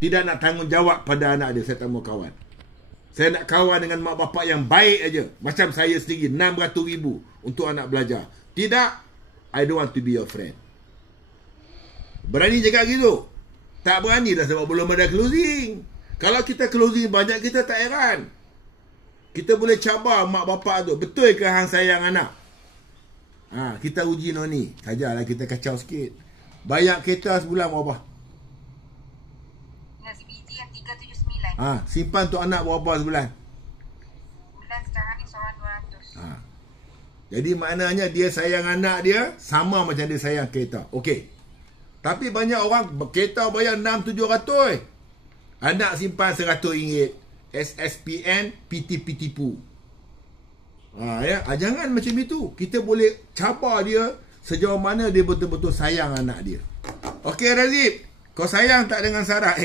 tidak nak tanggungjawab pada anak dia. Saya tak mau kawan. Saya nak kawan dengan mak bapak yang baik aja. Macam saya sendiri, 600,000 untuk anak belajar. Tidak, I don't want to be your friend. Berani cakap gitu? Tak berani dah sebab belum ada closing. Kalau kita closing banyak, kita tak heran. Kita boleh cabar mak bapak tu. Betul ke hang sayang anak? Kita uji ni. Sajalah kita kacau sikit. Bayar kereta sebulan berapa? Dengan CBG yang 379. Simpan untuk anak berapa sebulan? Bulan sekarang ni seorang 200. Jadi maknanya dia sayang anak dia sama macam dia sayang kereta. Okey. Tapi banyak orang kereta bayar 600-700. Anak simpan RM100. SSPN PTP tipu. Jangan macam itu. Kita boleh cabar dia sejauh mana dia betul-betul sayang anak dia. Okey Razif, kau sayang tak dengan Sarah?